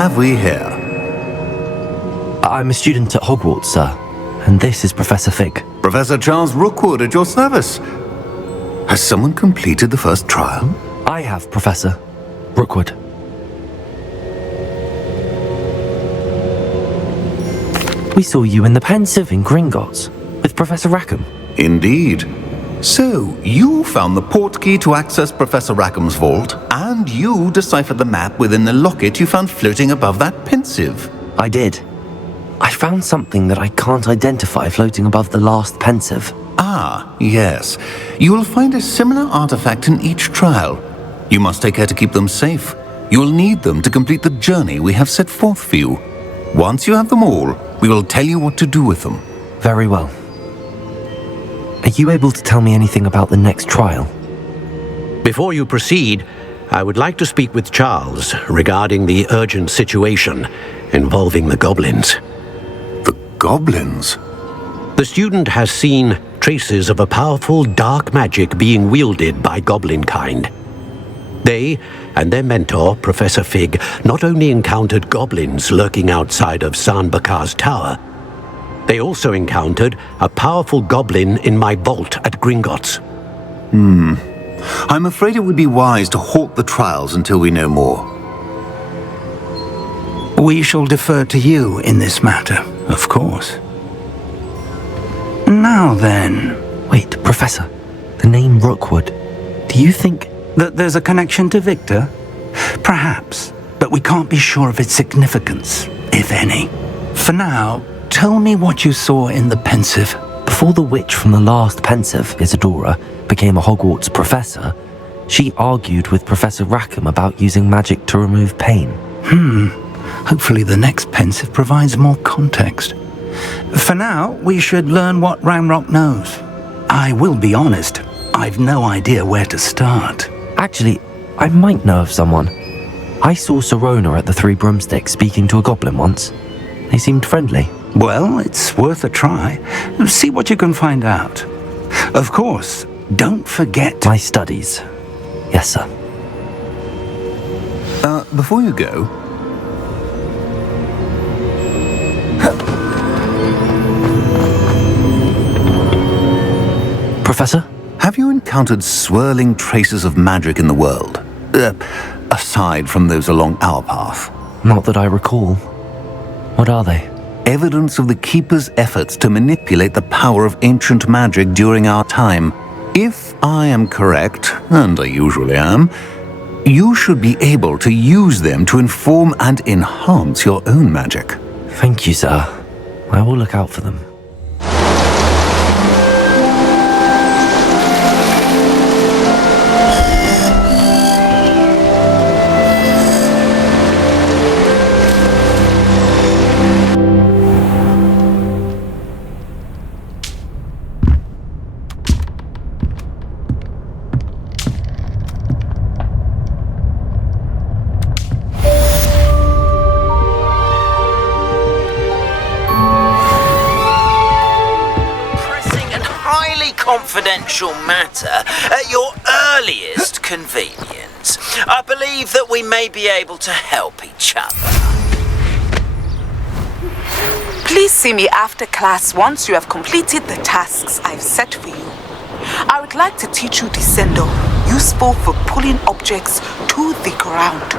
have we here? I'm a student at Hogwarts, sir. And this is Professor Fig. Professor Charles Rookwood at your service. Has someone completed the first trial? I have, Professor Rookwood. We saw you in the Pensieve in Gringotts with Professor Rackham. Indeed. So, you found the portkey to access Professor Rackham's vault, and you deciphered the map within the locket you found floating above that Pensieve. I did. I found something that I can't identify floating above the last Pensieve. Ah, yes. You will find a similar artifact in each trial. You must take care to keep them safe. You will need them to complete the journey we have set forth for you. Once you have them all, we will tell you what to do with them. Very well. Are you able to tell me anything about the next trial? Before you proceed, I would like to speak with Charles regarding the urgent situation involving the goblins. The goblins? The student has seen traces of a powerful dark magic being wielded by goblin kind. They and their mentor, Professor Fig, not only encountered goblins lurking outside of Sanbakar's tower, they also encountered a powerful goblin in my vault at Gringotts. I'm afraid it would be wise to halt the trials until we know more. We shall defer to you in this matter, of course. Now then... Wait, Professor. The name Rookwood. Do you think... that there's a connection to Victor? Perhaps, but we can't be sure of its significance, if any. For now, tell me what you saw in the Pensieve. Before the witch from the last Pensieve, Isadora, became a Hogwarts professor, she argued with Professor Rackham about using magic to remove pain. Hopefully the next Pensieve provides more context. For now, we should learn what Ranrock knows. I will be honest, I've no idea where to start. Actually, I might know of someone. I saw Serona at the Three Broomsticks speaking to a goblin once. They seemed friendly. Well, it's worth a try. See what you can find out. Of course, don't forget... My studies. Yes, sir. Before you go... Professor? Have you encountered swirling traces of magic in the world? Aside from those along our path? Not that I recall. What are they? Evidence of the Keeper's efforts to manipulate the power of ancient magic during our time. If I am correct, and I usually am, you should be able to use them to inform and enhance your own magic. Thank you, sir. I will look out for them. Confidential matter at your earliest convenience. I believe that we may be able to help each other. Please see me after class once you have completed the tasks I've set for you. I would like to teach you Descendo, useful for pulling objects to the ground.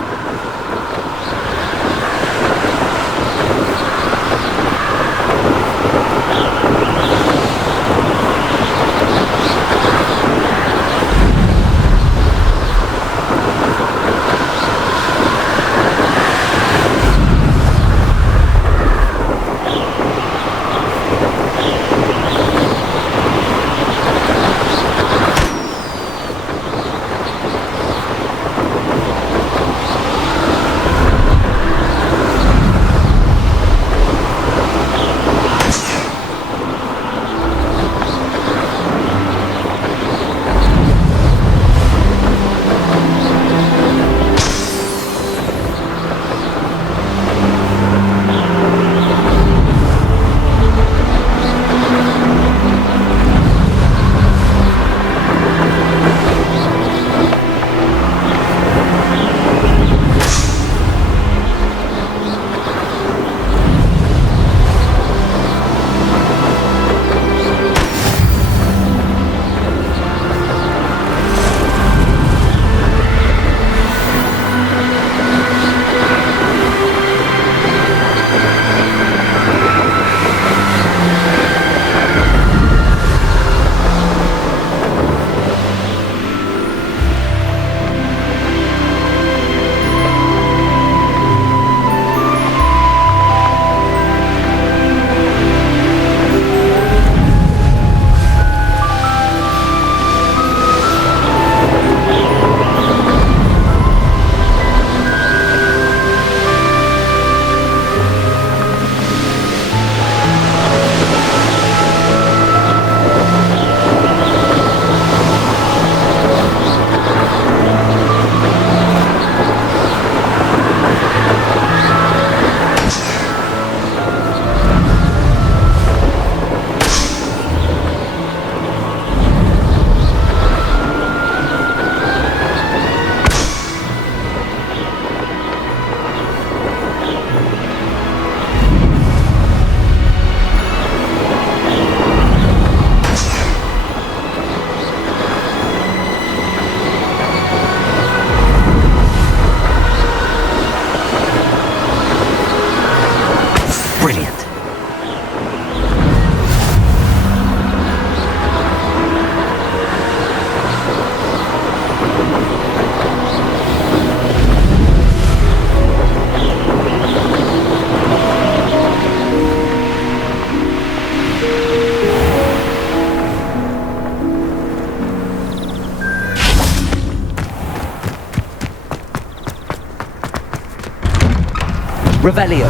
Revelio.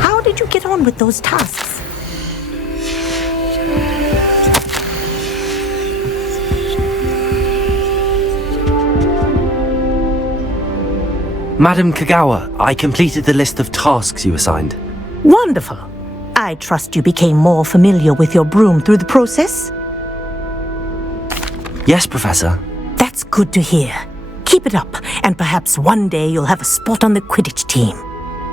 How did you get on with those tasks? Madam Kagawa, I completed the list of tasks you assigned. Wonderful. I trust you became more familiar with your broom through the process? Yes, Professor. That's good to hear. Keep it up, and perhaps one day you'll have a spot on the Quidditch team.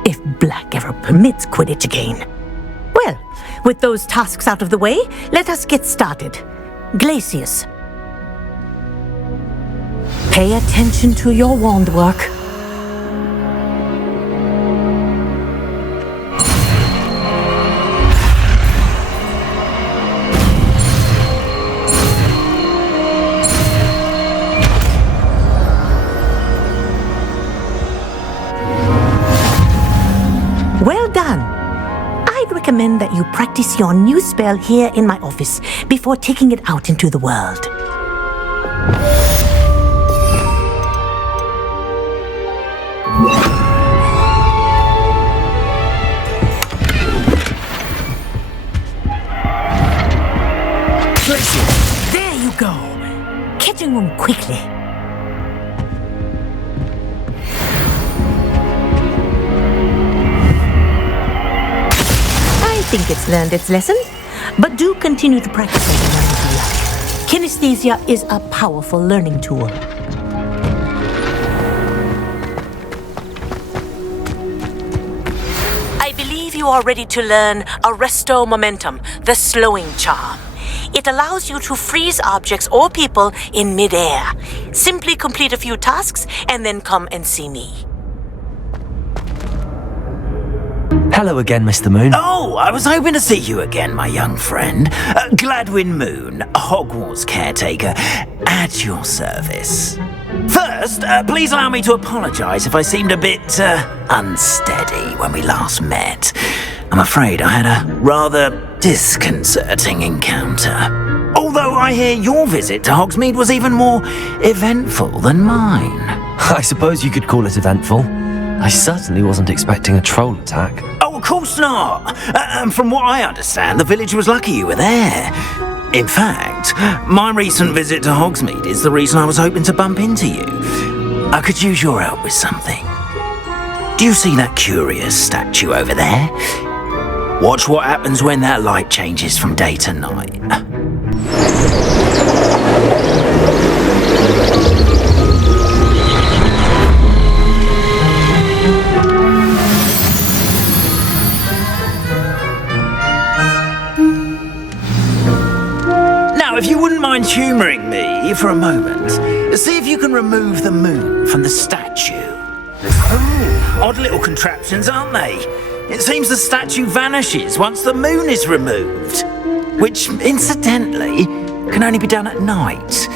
If Black ever permits Quidditch again. Well, with those tasks out of the way, let us get started. Glacius. Pay attention to your wand work. Well done. I'd recommend that you practice your new spell here in my office before taking it out into the world. There you go. Catching them quickly. I think it's learned its lesson, but do continue to practice it whenever you like. Kinesthesia is a powerful learning tool. I believe you are ready to learn Arresto Momentum, the slowing charm. It allows you to freeze objects or people in mid-air. Simply complete a few tasks and then come and see me. Hello again, Mr. Moon. Oh, I was hoping to see you again, my young friend. Gladwin Moon, Hogwarts caretaker, at your service. First, please allow me to apologise if I seemed a bit unsteady when we last met. I'm afraid I had a rather disconcerting encounter. Although I hear your visit to Hogsmeade was even more eventful than mine. I suppose you could call it eventful. I certainly wasn't expecting a troll attack. Oh, of course not. And from what I understand, the village was lucky you were there. In fact, my recent visit to Hogsmeade is the reason I was hoping to bump into you. I could use your help with something. Do you see that curious statue over there? Watch what happens when that light changes from day to night. Now, if you wouldn't mind humouring me for a moment, see if you can remove the moon from the statue. Oh, odd little contraptions, aren't they? It seems the statue vanishes once the moon is removed, which, incidentally, can only be done at night.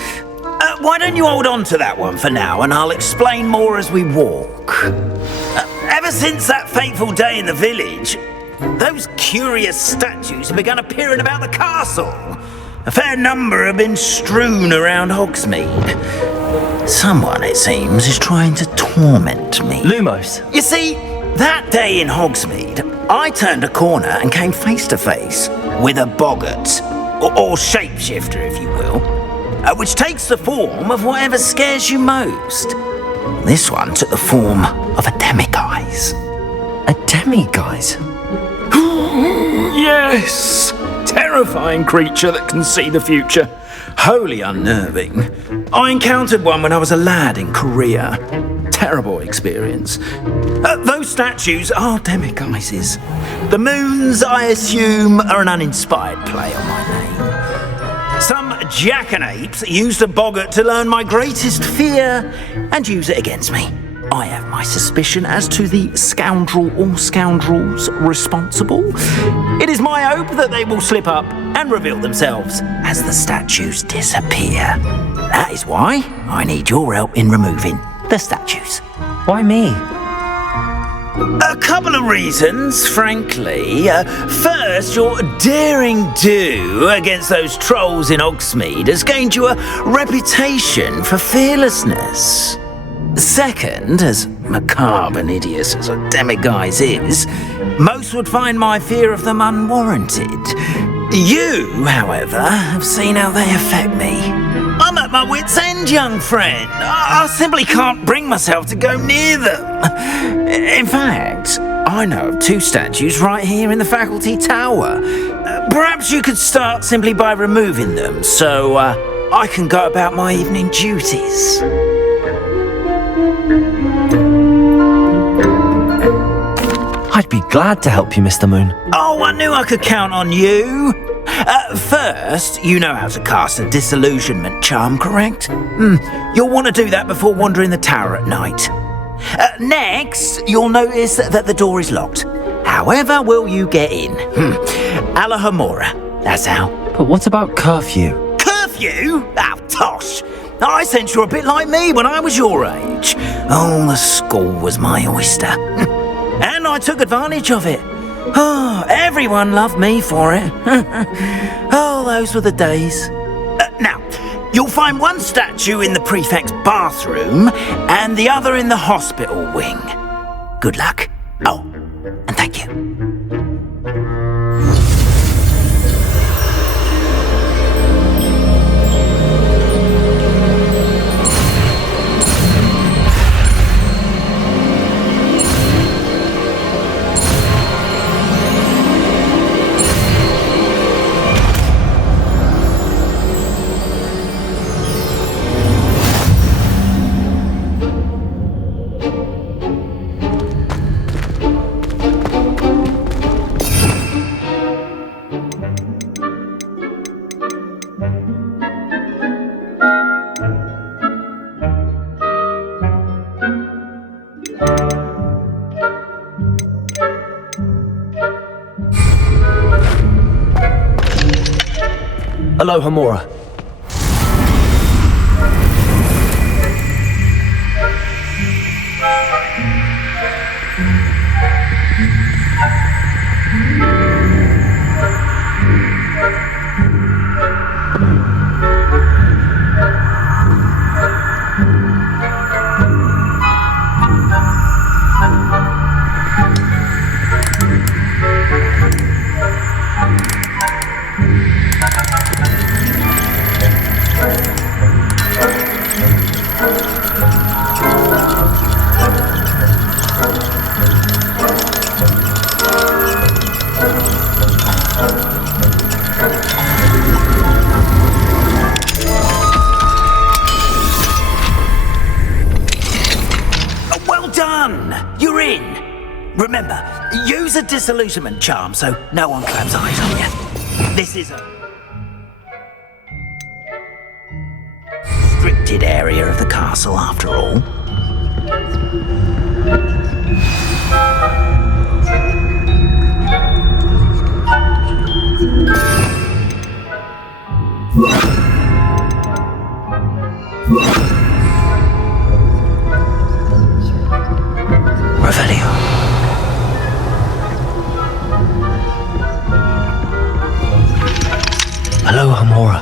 Why don't you hold on to that one for now, and I'll explain more as we walk. Ever since that fateful day in the village, those curious statues have begun appearing about the castle. A fair number have been strewn around Hogsmeade. Someone, it seems, is trying to torment me. Lumos. You see, that day in Hogsmeade, I turned a corner and came face to face with a boggart, or shapeshifter, if you will, which takes the form of whatever scares you most. This one took the form of a demiguise. A demiguise? Yes! Terrifying creature that can see the future. Wholly unnerving. I encountered one when I was a lad in Korea. Terrible experience. Those statues are demiguises. The moons, I assume, are an uninspired play on my name. Some jackanapes used a boggart to learn my greatest fear and use it against me. I have my suspicion as to the scoundrel or scoundrels responsible. It is my hope that they will slip up and reveal themselves as the statues disappear. That is why I need your help in removing the statues. Why me? A couple of reasons, frankly. First, your daring do against those trolls in Hogsmeade has gained you a reputation for fearlessness. Second, as macabre and hideous as a demiguise is, most would find my fear of them unwarranted. You, however, have seen how they affect me. I'm at my wit's end, young friend. I simply can't bring myself to go near them. In fact, I know of 2 statues right here in the faculty tower. Perhaps you could start simply by removing them, so I can go about my evening duties. I'd be glad to help you, Mr. Moon. Oh, I knew I could count on you. First, you know how to cast a disillusionment charm, correct? You'll want to do that before wandering the tower at night. Next, you'll notice that the door is locked. However will you get in? Alahomora, that's how. But what about curfew? Curfew? Oh, tosh. I sense you're a bit like me when I was your age. Oh, the school was my oyster. And I took advantage of it. Oh, everyone loved me for it. Oh, those were the days. Now, you'll find one statue in the prefect's bathroom and the other in the hospital wing. Good luck. Oh, and thank you. Alohomora. You're in. Remember, use a disillusionment charm so no one claps eyes on you. This is a restricted area of the castle, after all. Revelio. Alohomora.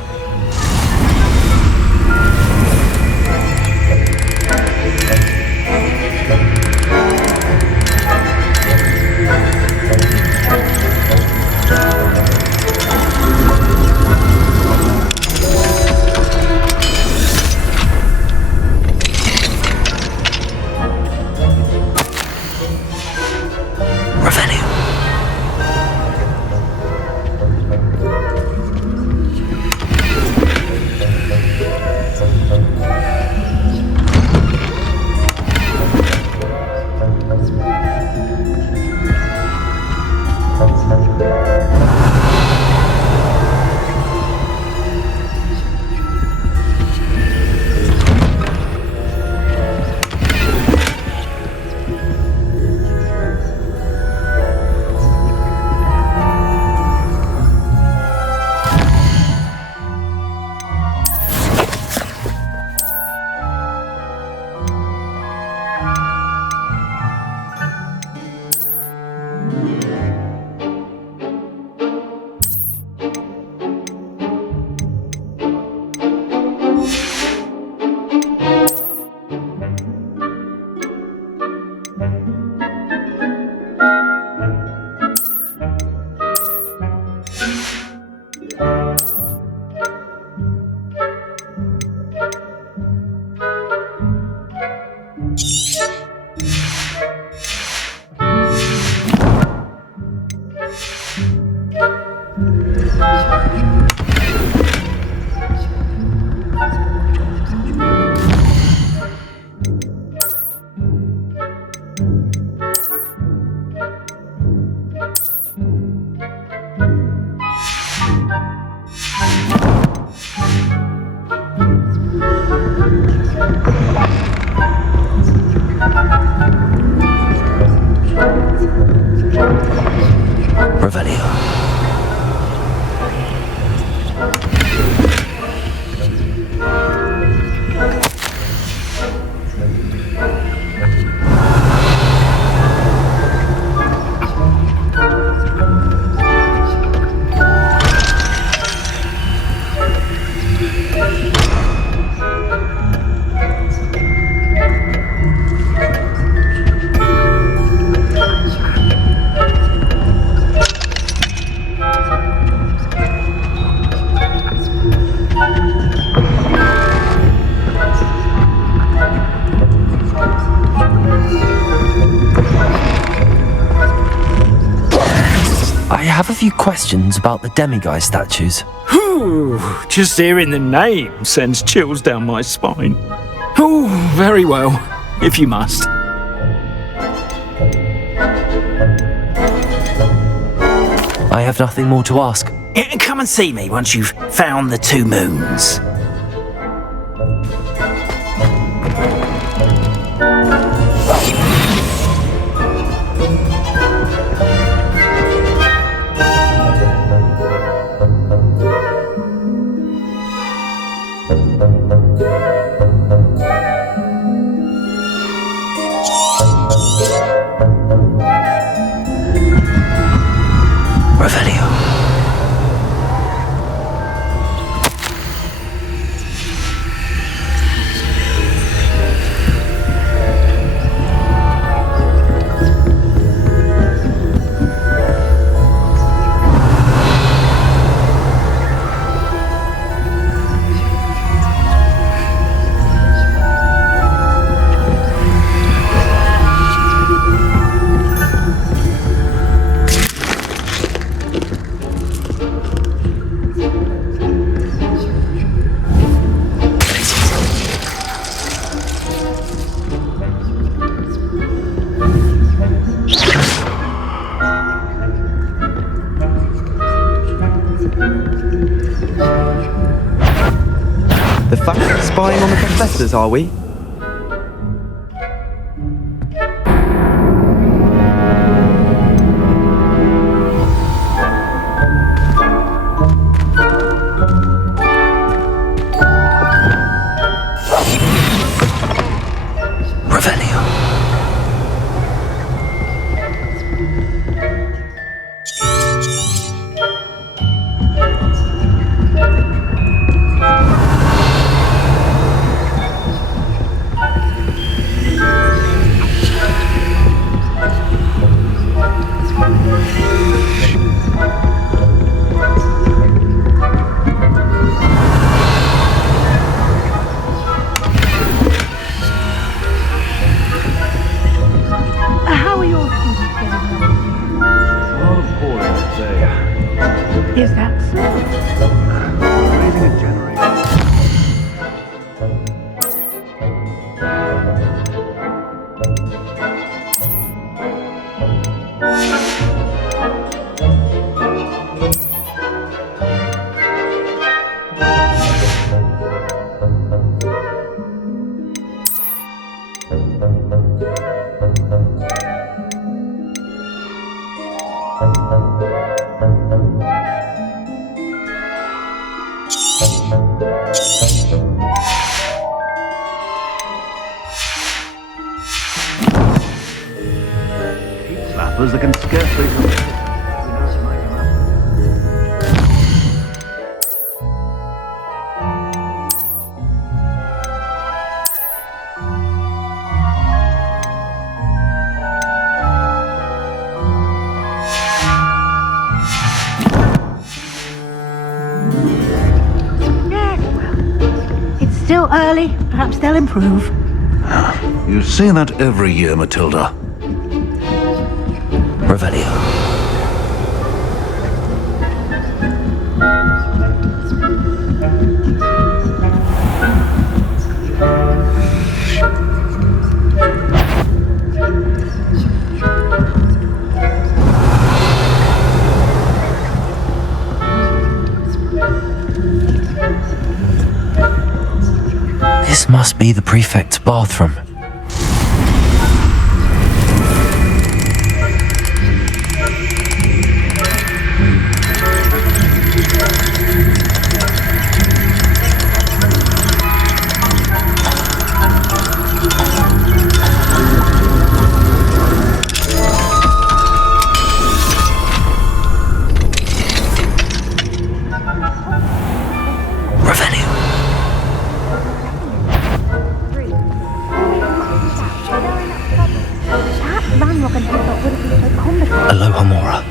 few questions about the demiguise statues. Whew, just hearing the name sends chills down my spine. Oh, very well, if you must. I have nothing more to ask. Come and see me once you've found the 2 moons. Revelio. The fact spying on the professors, are we? How are your students getting on? Oh, poor, I'd say. Is that so? Raising a generator. Slappers that can scarcely come. It's still early. Perhaps they'll improve. You say that every year, Matilda. Revelio. This must be the prefect's bathroom. Aloha Mora.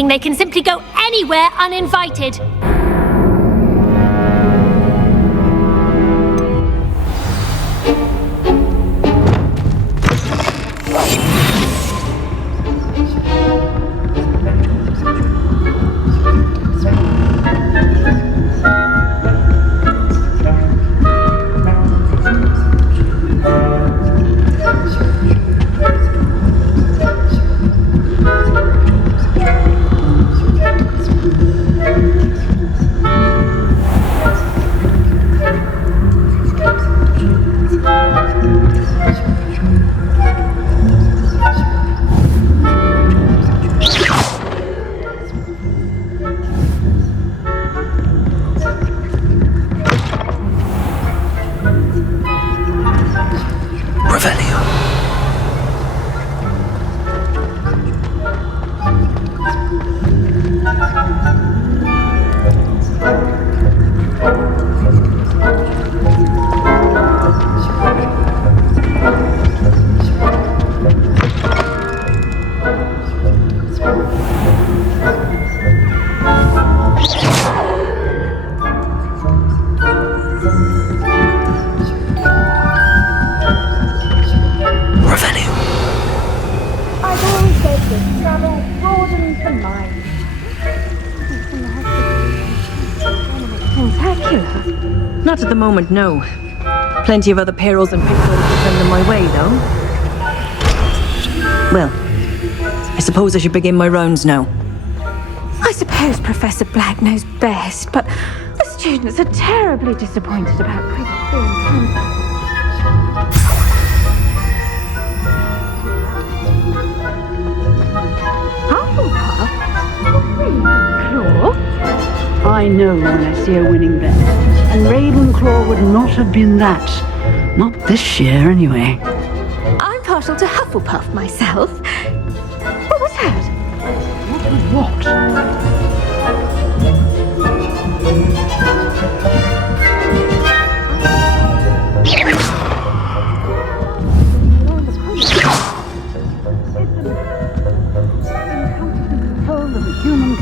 thinking they can simply go anywhere uninvited. Not at the moment, no. Plenty of other perils and pitfalls to send them my way, though. Well, I suppose I should begin my rounds now. I suppose Professor Black knows best, but the students are terribly disappointed about Quidditch being cancelled. I know when I see a winning bet. And Ravenclaw would not have been that. Not this year, anyway. I'm partial to Hufflepuff myself. What was that? What?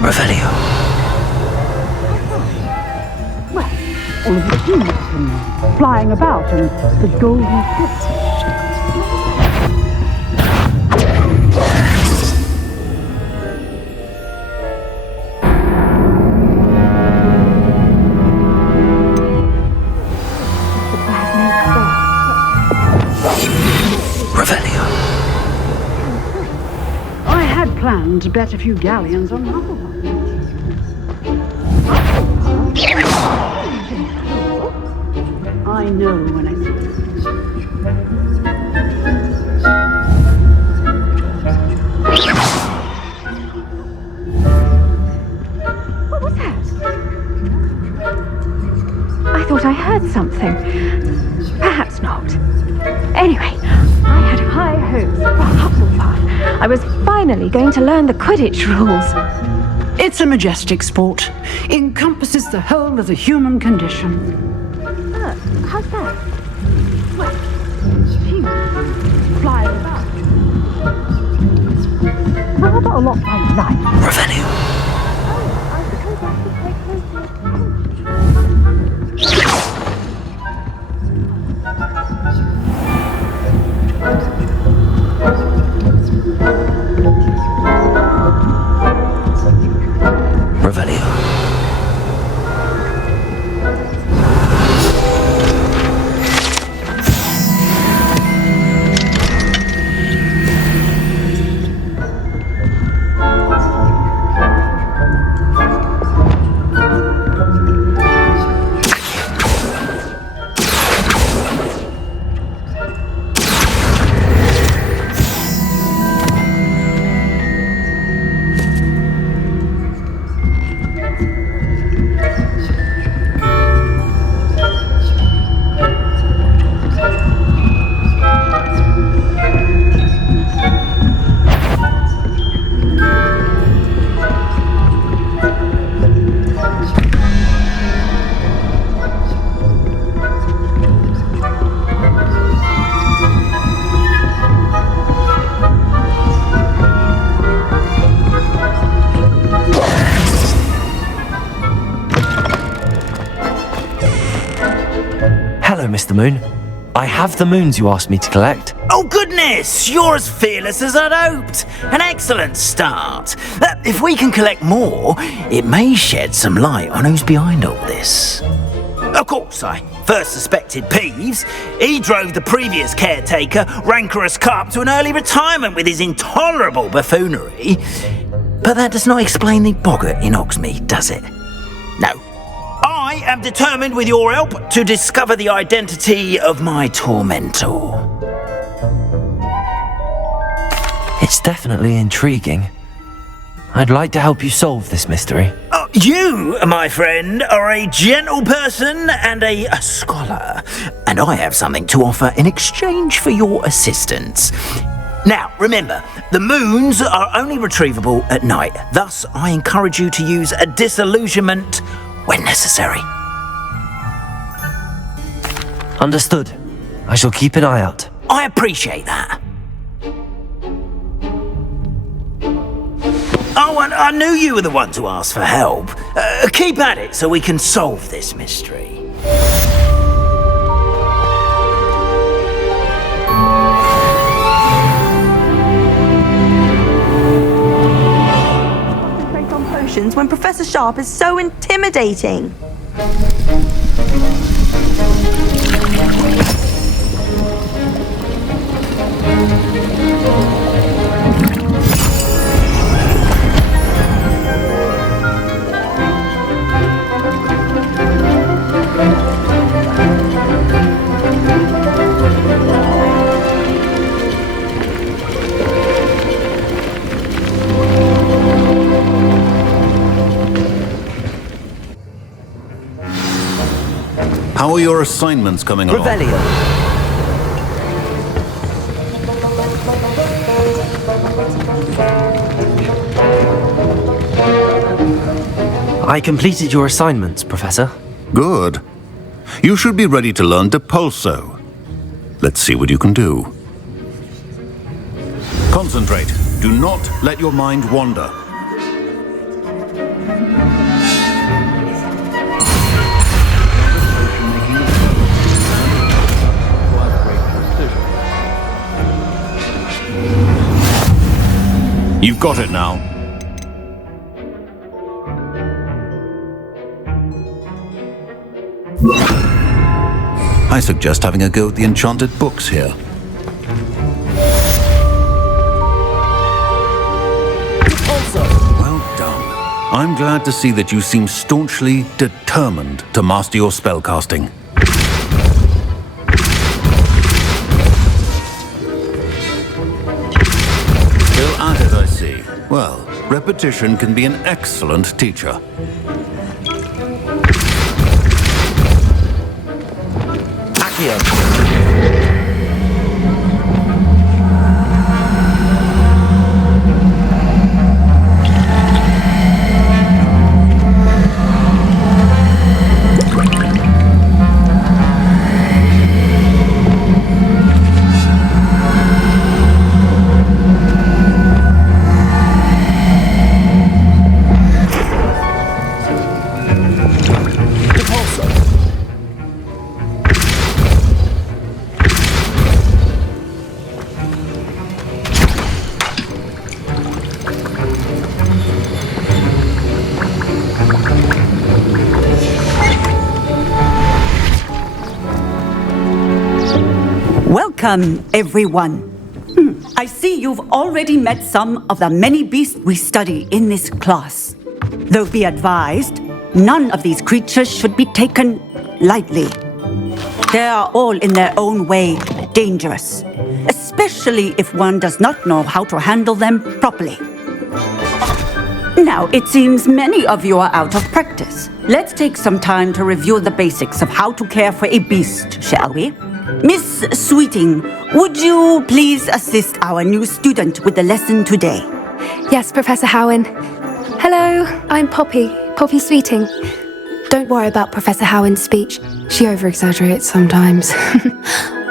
Revelio. All of the humans and flying about and the golden ships. Revelio. I had planned to bet a few galleons on Hufflepuff. I know when I see it. What was that? I thought I heard something. Perhaps not. Anyway, I had high hopes for Hufflepuff. I was finally going to learn the Quidditch rules. It's a majestic sport. Encompasses the whole of the human condition. How's that? Well, humans flying about. Rather a lot like life. Revelio. Revelio. Mr. Moon. I have the moons you asked me to collect. Oh goodness, you're as fearless as I'd hoped. An excellent start. If we can collect more, it may shed some light on who's behind all this. Of course, I first suspected Peeves. He drove the previous caretaker, Rancorous Carp, to an early retirement with his intolerable buffoonery. But that does not explain the boggart in Hogsmeade, does it? No. I am determined, with your help, to discover the identity of my tormentor. It's definitely intriguing. I'd like to help you solve this mystery. You, my friend, are a gentle person and a scholar, and I have something to offer in exchange for your assistance. Now, remember, the moons are only retrievable at night. Thus, I encourage you to use a disillusionment when necessary. Understood. I shall keep an eye out. I appreciate that. Oh, and I knew you were the one to ask for help. Keep at it so we can solve this mystery. On potions when Professor Sharp is so intimidating. How are your assignments coming along? Revelio. I completed your assignments, Professor. Good. You should be ready to learn Depulso. Let's see what you can do. Concentrate. Do not let your mind wander. You've got it now. I suggest having a go at the enchanted books here. Well done. I'm glad to see that you seem staunchly determined to master your spellcasting. Still at it, I see. Well, repetition can be an excellent teacher. Welcome, everyone. I see you've already met some of the many beasts we study in this class. Though be advised, none of these creatures should be taken lightly. They are all in their own way dangerous, especially if one does not know how to handle them properly. Now, it seems many of you are out of practice. Let's take some time to review the basics of how to care for a beast, shall we? Miss Sweeting, would you please assist our new student with the lesson today? Yes, Professor Howen. Hello, I'm Poppy Sweeting. Don't worry about Professor Howen's speech. She over-exaggerates sometimes.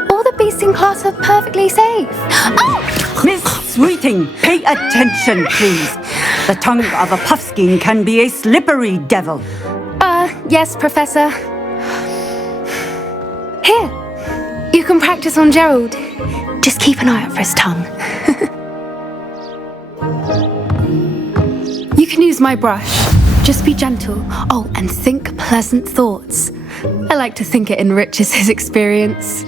All the beasts in class are perfectly safe. Oh! Miss Sweeting, pay attention, please. The tongue of a puffskein can be a slippery devil. Yes, Professor. Here, practice on Gerald. Just keep an eye out for his tongue. You can use my brush. Just be gentle. Oh, and think pleasant thoughts. I like to think it enriches his experience.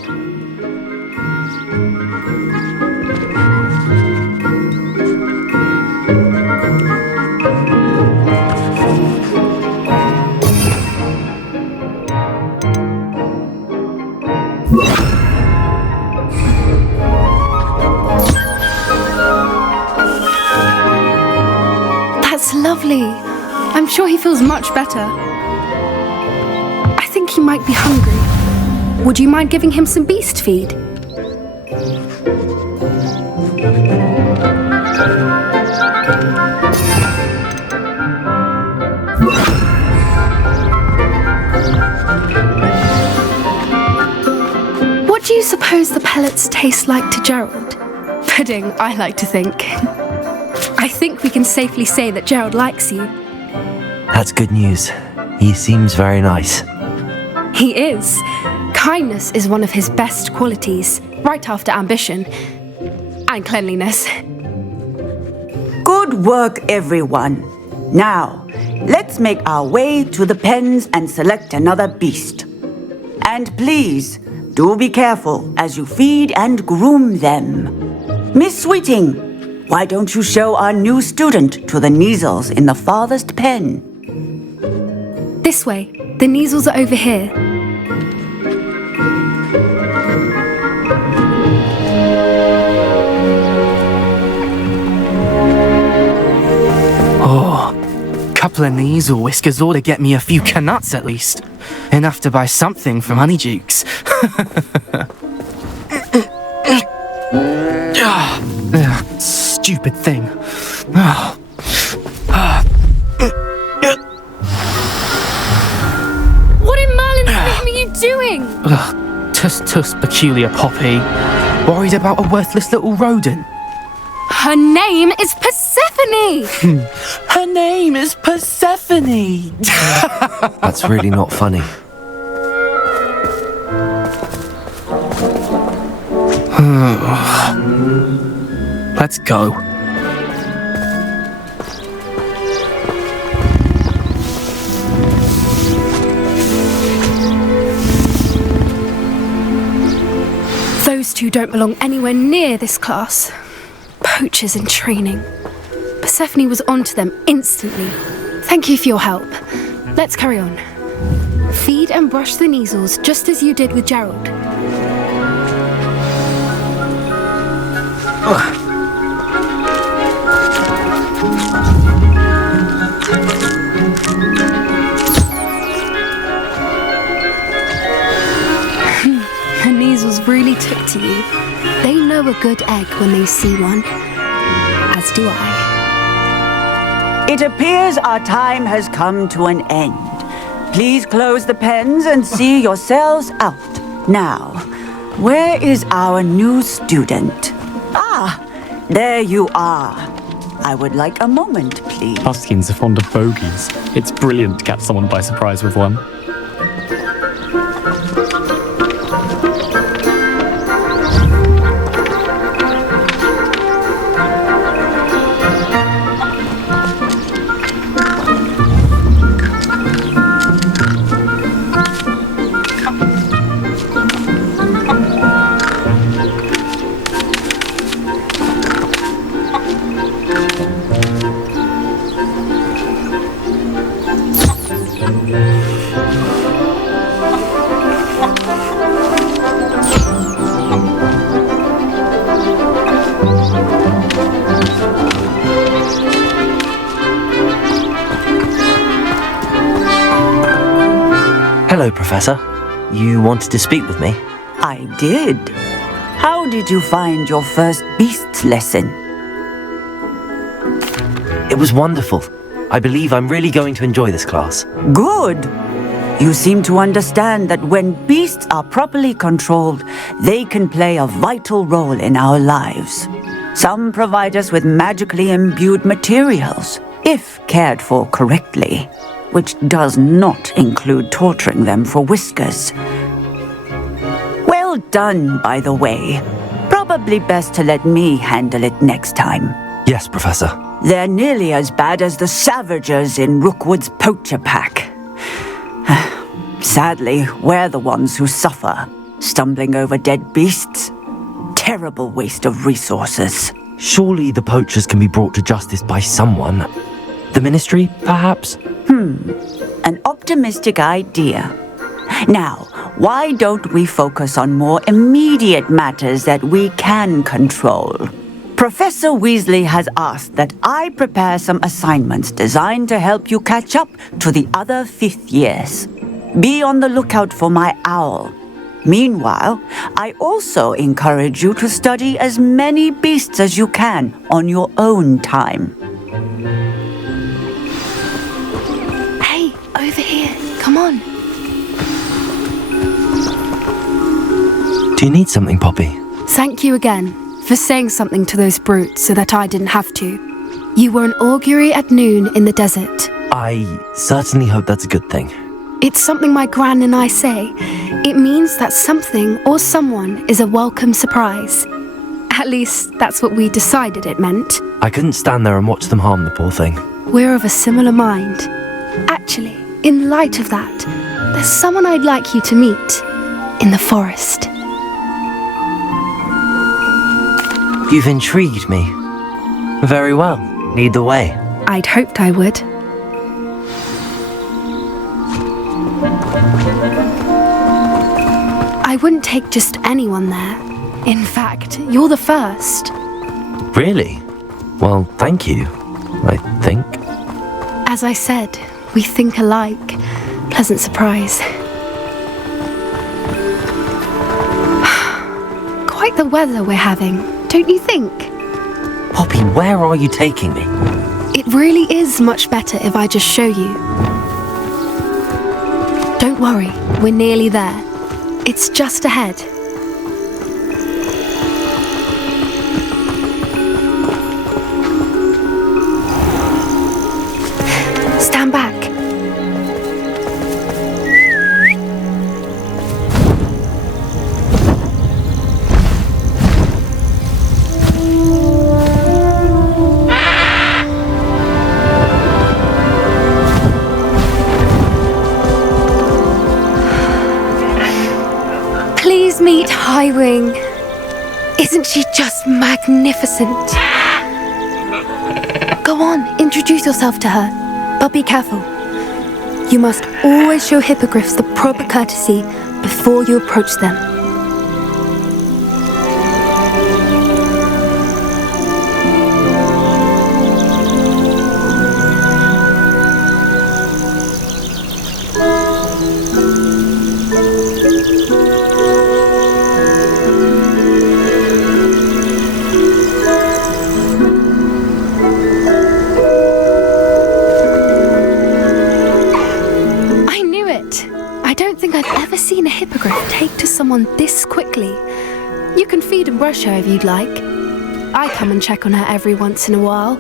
That's lovely. I'm sure he feels much better. I think he might be hungry. Would you mind giving him some beast feed? What do you suppose the pellets taste like to Gerald? Pudding, I like to think. I think we can safely say that Gerald likes you. That's good news. He seems very nice. He is. Kindness is one of his best qualities, right after ambition and cleanliness. Good work, everyone. Now, let's make our way to the pens and select another beast. And please, do be careful as you feed and groom them. Miss Sweeting, why don't you show our new student to the Neasels in the farthest pen? This way. The Neasels are over here. Oh, couple of Neasel whiskers ought to get me a few canuts at least. Enough to buy something from Honeydukes. Stupid thing. What in Merlin's name are you doing? Tuss, peculiar Poppy. Worried about a worthless little rodent. Her name is Persephone! Her name is Persephone! That's really not funny. Let's go. Those two don't belong anywhere near this class. Poachers in training. Persephone was onto them instantly. Thank you for your help. Let's carry on. Feed and brush the Neasels just as you did with Gerald. The Neasels really took to you. They know a good egg when they see one. As do I. It appears our time has come to an end. Please close the pens and see yourselves out. Now, where is our new student? Ah, there you are. I would like a moment, please. Puskins are fond of bogies. It's brilliant to catch someone by surprise with one. Hello, Professor. You wanted to speak with me? I did. How did you find your first beasts lesson? It was wonderful. I believe I'm really going to enjoy this class. Good. You seem to understand that when beasts are properly controlled, they can play a vital role in our lives. Some provide us with magically imbued materials, if cared for correctly, which does not include torturing them for whiskers. Well, Well done, by the way. Probably best to let me handle it next time. Yes, Professor. They're nearly as bad as the Savagers in Rookwood's poacher pack. Sadly, we're the ones who suffer, stumbling over dead beasts. Terrible waste of resources. Surely the poachers can be brought to justice by someone. The Ministry, perhaps? An optimistic idea. Now, why don't we focus on more immediate matters that we can control? Professor Weasley has asked that I prepare some assignments designed to help you catch up to the other 5th years. Be on the lookout for my owl. Meanwhile, I also encourage you to study as many beasts as you can on your own time. Hey, over here. Come on. Do you need something, Poppy? Thank you again for saying something to those brutes so that I didn't have to. You were an augury at noon in the desert. I certainly hope that's a good thing. It's something my gran and I say. It means that something or someone is a welcome surprise. At least, that's what we decided it meant. I couldn't stand there and watch them harm the poor thing. We're of a similar mind. Actually, in light of that, there's someone I'd like you to meet in the forest. You've intrigued me. Very well. Lead the way. I'd hoped I would. I wouldn't take just anyone there. In fact, you're the first. Really? Well, thank you, I think. As I said, we think alike. Pleasant surprise. Quite the weather we're having, don't you think? Poppy, where are you taking me? It really is much better if I just show you. Don't worry, we're nearly there. It's just ahead. Stand back. Please meet Highwing. Isn't she just magnificent? Go on, introduce yourself to her. But be careful. You must always show hippogriffs the proper courtesy before you approach them. Seen a hippogriff take to someone this quickly. You can feed and brush her if you'd like. I come and check on her every once in a while.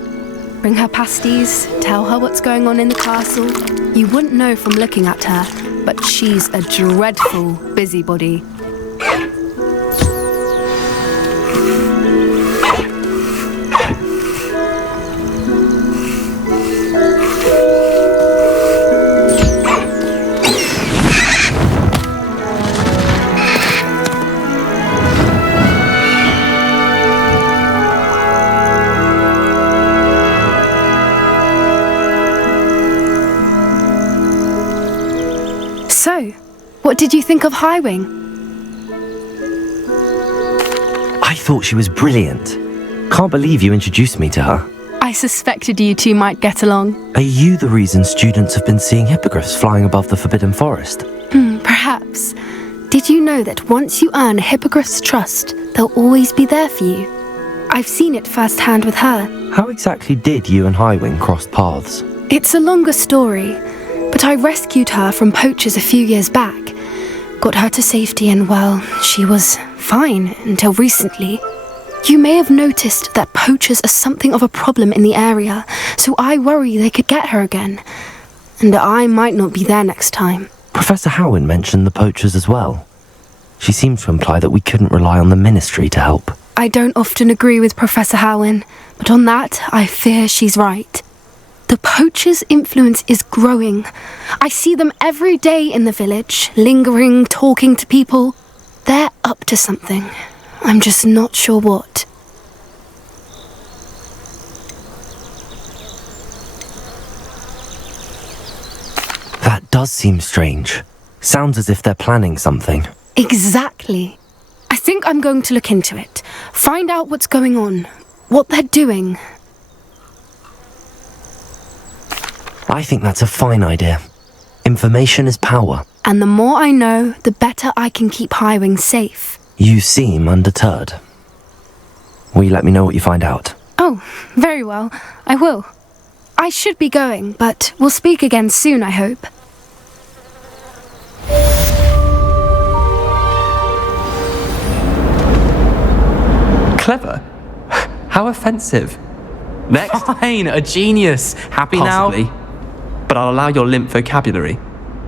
Bring her pasties, tell her what's going on in the castle. You wouldn't know from looking at her, but she's a dreadful busybody. So, what did you think of Highwing? I thought she was brilliant. Can't believe you introduced me to her. I suspected you two might get along. Are you the reason students have been seeing hippogriffs flying above the Forbidden Forest? Perhaps. Did you know that once you earn a hippogriff's trust, they'll always be there for you? I've seen it firsthand with her. How exactly did you and Highwing cross paths? It's a longer story, but I rescued her from poachers a few years back. Got her to safety and, well, she was fine until recently. You may have noticed that poachers are something of a problem in the area, so I worry they could get her again. And I might not be there next time. Professor Howin mentioned the poachers as well. She seemed to imply that we couldn't rely on the Ministry to help. I don't often agree with Professor Howin, but on that, I fear she's right. The poachers' influence is growing. I see them every day in the village, lingering, talking to people. They're up to something. I'm just not sure what. That does seem strange. Sounds as if they're planning something. Exactly. I think I'm going to look into it. Find out what's going on. What they're doing. I think that's a fine idea. Information is power. And the more I know, the better I can keep Highwing safe. You seem undeterred. Will you let me know what you find out? Oh, very well. I will. I should be going, but we'll speak again soon, I hope. Clever? How offensive. Next. Fine, a genius. Happy Possibly. now? But I'll allow your limp vocabulary.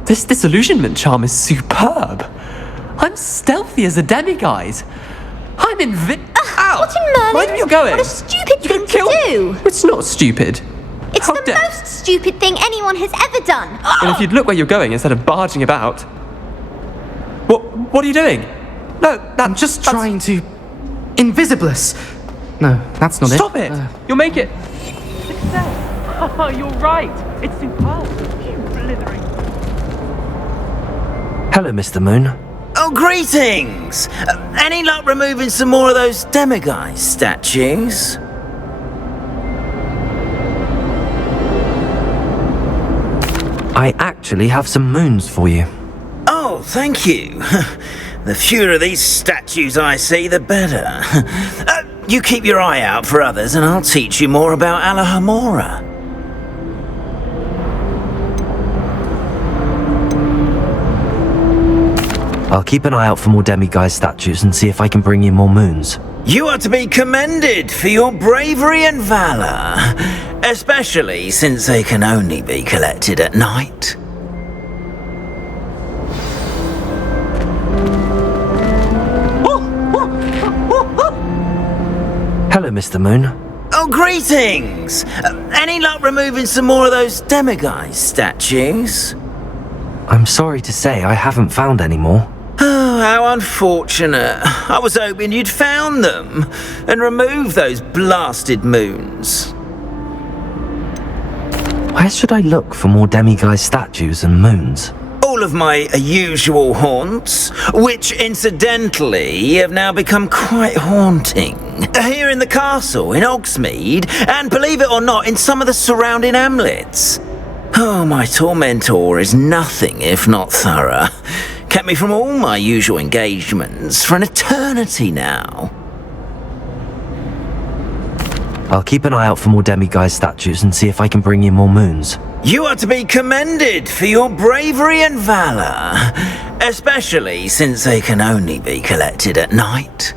This disillusionment charm is superb. I'm stealthy as a demiguise. I'm Ow! What in Merlin? Mind where you're going. What a stupid thing to do! It's not stupid. It's How the dare- most stupid thing anyone has ever done. And if you'd look where you're going instead of barging about. What are you doing? No, I'm just trying to... Invisibless. No, that's not Stop it! You'll make it. Success! You're right. It's superb. You blithering... Hello, Mr. Moon. Oh, greetings! Any luck removing some more of those demiguise statues? I actually have some moons for you. Oh, thank you. The fewer of these statues I see, the better. You keep your eye out for others and I'll teach you more about Alohomora. I'll keep an eye out for more demiguise statues and see if I can bring you more moons. You are to be commended for your bravery and valor, especially since they can only be collected at night. Hello, Mr. Moon. Oh, greetings! Any luck removing some more of those demiguise statues? I'm sorry to say I haven't found any more. Oh, how unfortunate. I was hoping you'd found them and removed those blasted moons. Where should I look for more demiguise statues and moons? All of my usual haunts, which incidentally have now become quite haunting. Here in the castle, in Hogsmeade, and believe it or not, in some of the surrounding hamlets. Oh, my tormentor is nothing if not thorough. Kept me from all my usual engagements for an eternity now. I'll keep an eye out for more demiguise statues and see if I can bring you more moons. You are to be commended for your bravery and valor, especially since they can only be collected at night.